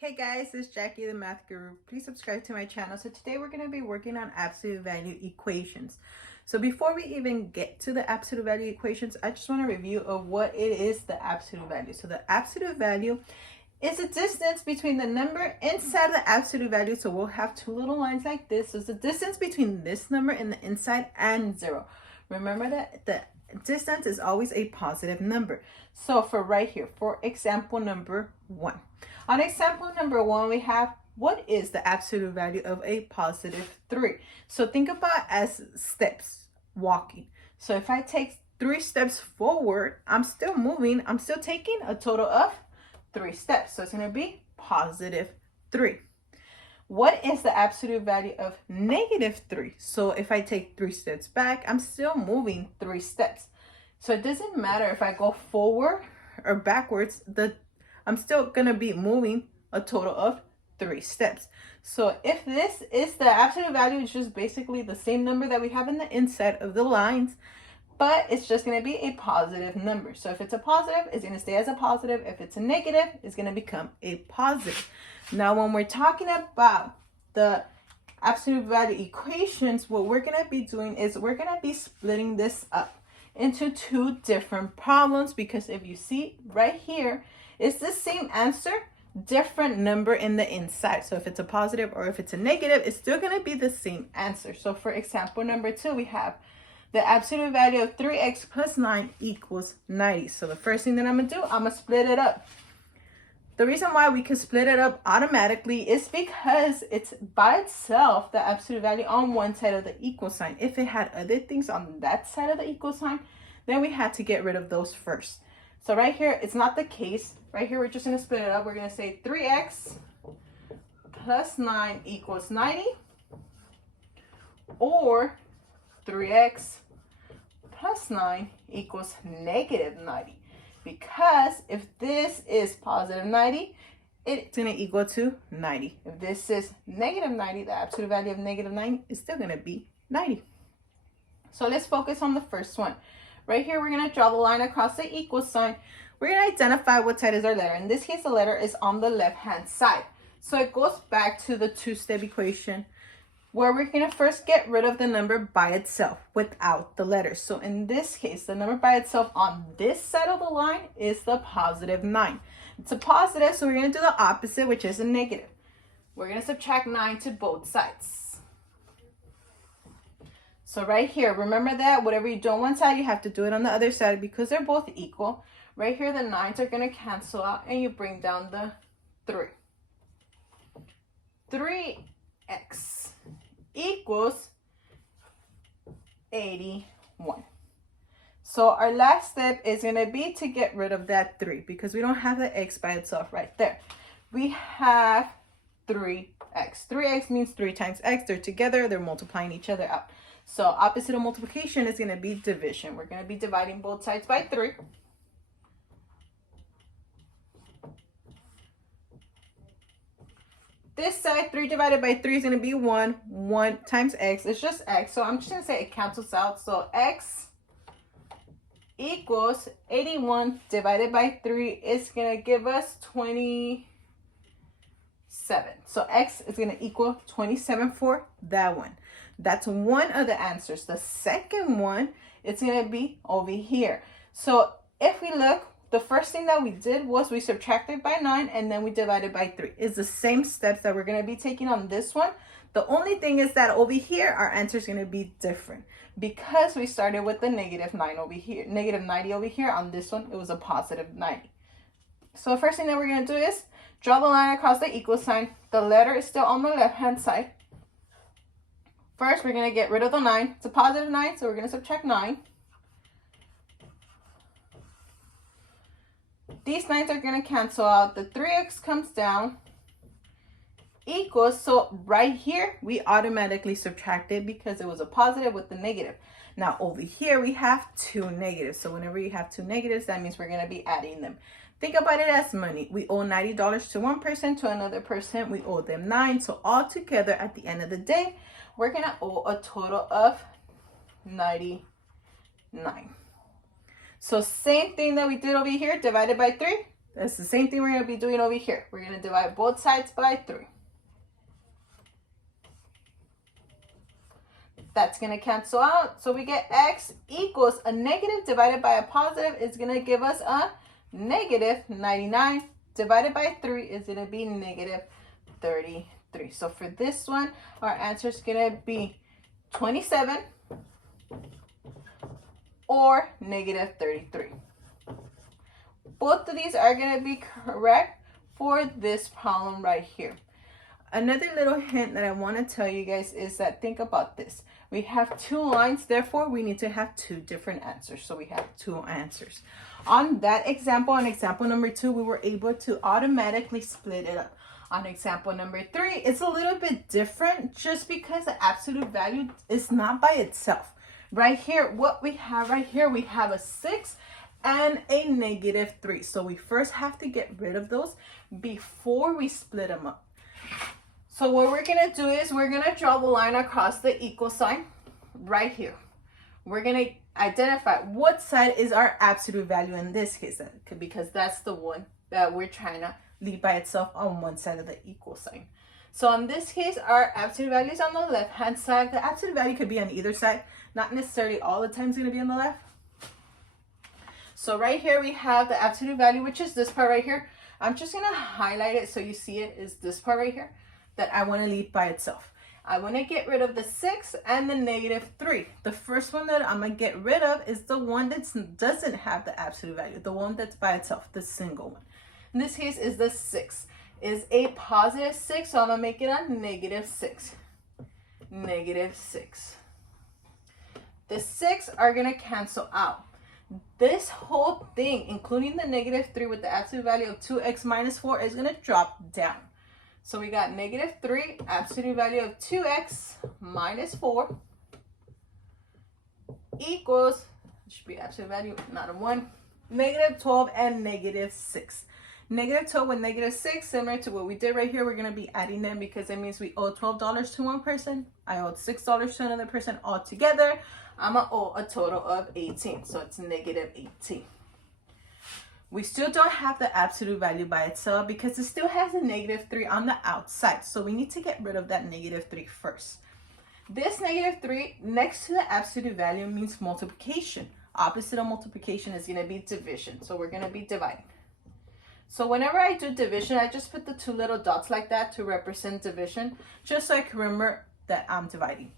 Hey guys, it's Jackie the Math Guru. Please subscribe to my channel. So today we're going to be working on absolute value equations. So before we even get to the absolute value equations, I just want to review of what it is the absolute value. So the absolute value is the distance between the number inside the absolute value. So we'll have two little lines like this. So it's the distance between this number and the inside and 0. Remember that the distance is always a positive number. So for right here, for example number 1. On example number 1, we have what is the absolute value of a positive 3. So think about as steps walking. So if I take 3 steps forward, I'm still moving. I'm still taking a total of 3 steps. So it's going to be positive 3. What is the absolute value of negative 3? So if I take 3 steps back, I'm still moving 3 steps. So it doesn't matter if I go forward or backwards, I'm still going to be moving a total of 3 steps. So if this is the absolute value, it's just basically the same number that we have in the inside of the lines, but it's just going to be a positive number. So if it's a positive, it's going to stay as a positive. If it's a negative, it's going to become a positive. Now, when we're talking about the absolute value equations, what we're going to be doing is we're going to be splitting this up into 2 different problems, because if you see right here, it's the same answer, different number in the inside. So if it's a positive or if it's a negative, it's still going to be the same answer. So for example number 2, we have the absolute value of 3x plus 9 equals 90. So the first thing that I'm going to do, I'm going to split it up. The reason why we can split it up automatically is because it's by itself the absolute value on one side of the equal sign. If it had other things on that side of the equal sign, then we had to get rid of those first. So right here, it's not the case. Right here, we're just going to split it up. We're going to say 3x plus 9 equals 90, or 3x plus 9 equals negative 90. Because if this is positive 90, it's going to equal to 90. If this is negative 90, the absolute value of negative 9 is still going to be 90. So let's focus on the first one. Right here, we're going to draw the line across the equal sign. We're going to identify what side is our letter. In this case, the letter is on the left-hand side. So it goes back to the 2-step equation, where we're going to first get rid of the number by itself without the letter. So in this case, the number by itself on this side of the line is the positive 9. It's a positive, so we're going to do the opposite, which is a negative. We're going to subtract 9 to both sides. So right here, remember that whatever you do on one side, you have to do it on the other side because they're both equal. Right here, the 9s are going to cancel out and you bring down the 3. 3x equals 81. So our last step is going to be to get rid of that 3 because we don't have the x by itself right there. We have 3x. 3x means 3 times x. They're together. They're multiplying each other out. So opposite of multiplication is going to be division. We're going to be dividing both sides by 3. This side, 3 divided by 3 is going to be 1. 1 times x is just x. So I'm just going to say it cancels out. So x equals 81 divided by 3 is going to give us 27. So x is going to equal 27 for that one. That's one of the answers. The second one, it's going to be over here. So if we look, the first thing that we did was we subtracted by 9 and then we divided by 3. It's the same steps that we're going to be taking on this one. The only thing is that over here, our answer is going to be different because we started with the negative 9 over here, negative 90 over here. On this one, it was a positive 90. So the first thing that we're going to do is draw the line across the equal sign. The letter is still on the left-hand side. First, we're going to get rid of the 9. It's a positive 9, so we're going to subtract 9. These 9s are going to cancel out. The 3x comes down equals, so right here, we automatically subtracted because it was a positive with the negative. Now, over here, we have 2 negatives. So whenever you have 2 negatives, that means we're going to be adding them. Think about it as money. We owe $90 to one person, to another person, we owe them 9. So all together, at the end of the day, we're going to owe a total of 99. So same thing that we did over here, divided by 3. That's the same thing we're going to be doing over here. We're going to divide both sides by 3. That's going to cancel out. So we get x equals a negative divided by a positive is going to give us a negative 99 divided by 3 is going to be negative 33. So for this one, our answer is going to be 27 or negative 33. Both of these are going to be correct for this problem right here. Another little hint that I want to tell you guys is that think about this. We have 2 lines, therefore we need to have 2 different answers. So we have 2 answers. On that example, on example number 2, we were able to automatically split it up. On example number 3, it's a little bit different just because the absolute value is not by itself. Right here, what we have right here, we have a 6 and a negative 3. So we first have to get rid of those before we split them up. So what we're going to do is we're going to draw the line across the equal sign right here. We're going to identify what side is our absolute value in this case, because that's the one that we're trying to leave by itself on one side of the equal sign. So in this case, our absolute value is on the left-hand side. The absolute value could be on either side. Not necessarily all the time it's going to be on the left. So right here we have the absolute value, which is this part right here. I'm just going to highlight it so you see it is this part right here that I want to leave by itself. I want to get rid of the 6 and the negative 3. The first one that I'm going to get rid of is the one that doesn't have the absolute value, the one that's by itself, the single one. In this case is the 6. Is a positive 6, so I'm going to make it a negative 6. Negative 6. The 6 are going to cancel out. This whole thing, including the negative 3 with the absolute value of 2x minus 4, is going to drop down. So we got negative 3, absolute value of 2x minus 4 equals, should be absolute value, not a 1, negative 12 and negative 6. Negative 12 with negative 6, similar to what we did right here, we're going to be adding them because that means we owe $12 to one person. I owed $6 to another person altogether. I'm going to owe a total of 18, so it's negative 18. We still don't have the absolute value by itself because it still has a negative 3 on the outside. So we need to get rid of that negative 3 first. This negative 3 next to the absolute value means multiplication. Opposite of multiplication is going to be division. So we're going to be dividing. So whenever I do division, I just put the 2 little dots like that to represent division, just so I can remember that I'm dividing.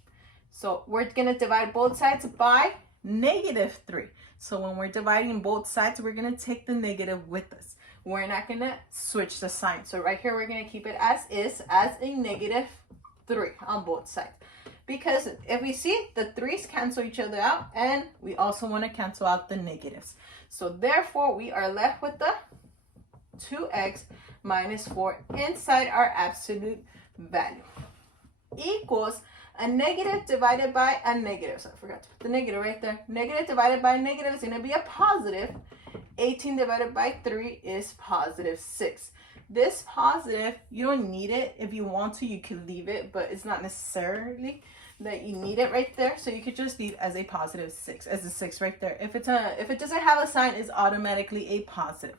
So we're going to divide both sides by negative 3. So when we're dividing both sides, we're going to take the negative with us. We're not going to switch the sign. So right here, we're going to keep it as is, as a negative 3 on both sides. Because if we see, the 3's cancel each other out, and we also want to cancel out the negatives. So therefore, we are left with the 2x minus 4 inside our absolute value equals a negative divided by a negative. So I forgot to put the negative right there. Negative divided by a negative is going to be a positive. 18 divided by 3 is positive 6. This positive, you don't need it. If you want to, you can leave it, but it's not necessarily that you need it right there. So you could just leave as a positive 6, as a 6 right there. If it doesn't have a sign, it's automatically a positive.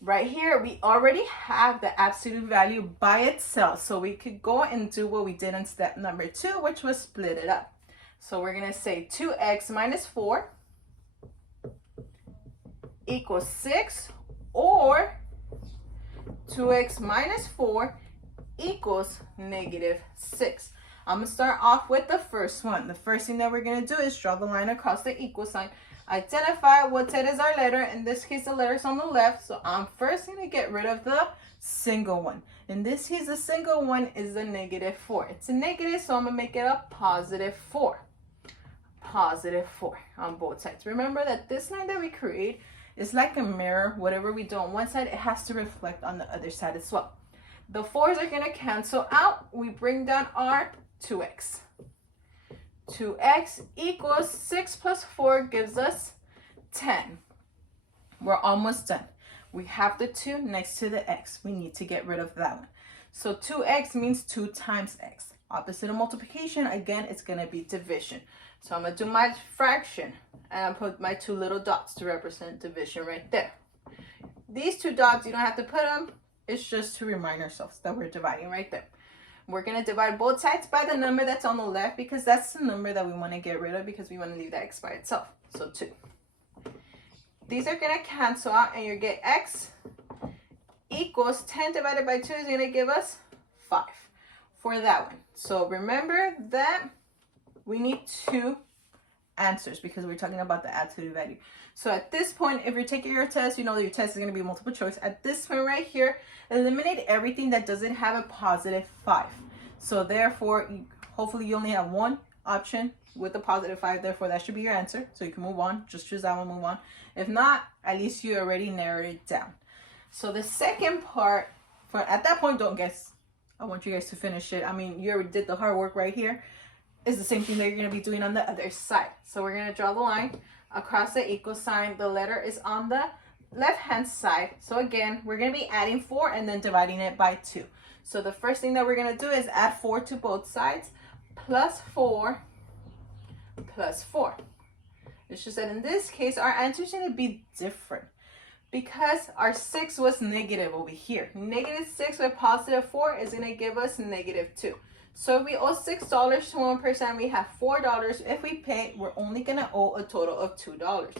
Right here, we already have the absolute value by itself. So we could go and do what we did in step number 2, which was split it up. So we're going to say 2x minus 4 equals 6, or 2x minus 4 equals negative 6. I'm going to start off with the first one. The first thing that we're going to do is draw the line across the equal sign. Identify what side is our letter. In this case, the letter's on the left. So I'm first going to get rid of the single one. In this case, the single one is the negative 4. It's a negative, so I'm going to make it a positive 4. Positive 4 on both sides. Remember that this line that we create is like a mirror. Whatever we do on one side, it has to reflect on the other side as well. The 4's are going to cancel out. We bring down our 2x. 2x equals 6 plus 4 gives us 10. We're almost done. We have the 2 next to the x. We need to get rid of that one. So 2x means 2 times x. Opposite of multiplication, again, it's going to be division. So I'm going to do my fraction, and I put my 2 little dots to represent division right there. These two dots, you don't have to put them. It's just to remind ourselves that we're dividing right there. We're going to divide both sides by the number that's on the left because that's the number that we want to get rid of because we want to leave that x by itself. So 2. These are going to cancel out and you get x equals 10 divided by 2 is going to give us 5 for that one. So remember that we need 2 answers because we're talking about the absolute value. So at this point, if you're taking your test, you know that your test is going to be multiple choice. At this point right here, eliminate everything that doesn't have a positive 5. So therefore, hopefully you only have one option with a positive 5. Therefore, that should be your answer. So you can move on. Just choose that one, move on. If not, at least you already narrowed it down. So the second part, at that point, don't guess. I want you guys to finish it. I mean, you already did the hard work right here. It's the same thing that you're going to be doing on the other side. So we're going to draw the line across the equal sign. The letter is on the left hand side. So again, we're going to be adding 4 and then dividing it by 2. So the first thing that we're going to do is add 4 to both sides, plus 4 plus 4. It's just that in this case, our answer is going to be different because our 6 was negative over here. Negative 6 with positive 4 is going to give us negative 2. So if we owe $6 to one person, we have $4. If we pay, we're only going to owe a total of $2.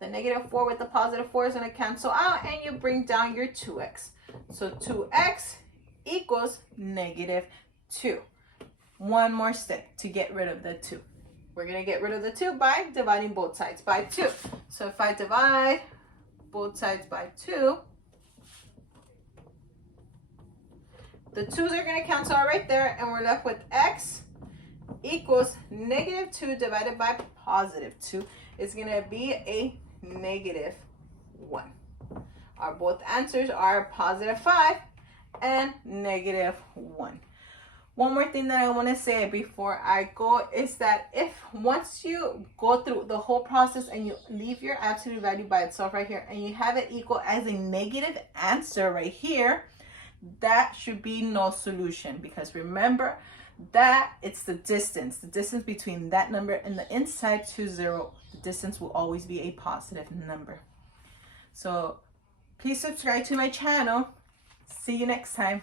The negative 4 with the positive 4 is going to cancel out, and you bring down your 2x. So 2x equals negative 2. One more step to get rid of the 2. We're going to get rid of the 2 by dividing both sides by 2. So if I divide both sides by 2, the 2's are going to cancel out right there, and we're left with x equals negative 2 divided by positive 2. It's going to be a negative 1. Our both answers are positive 5 and negative 1. One more thing that I want to say before I go is that if once you go through the whole process and you leave your absolute value by itself right here and you have it equal as a negative answer right here, that should be no solution, because remember that it's the distance between that number and the inside to 0. The distance will always be a positive number. So please subscribe to my channel. See you next time.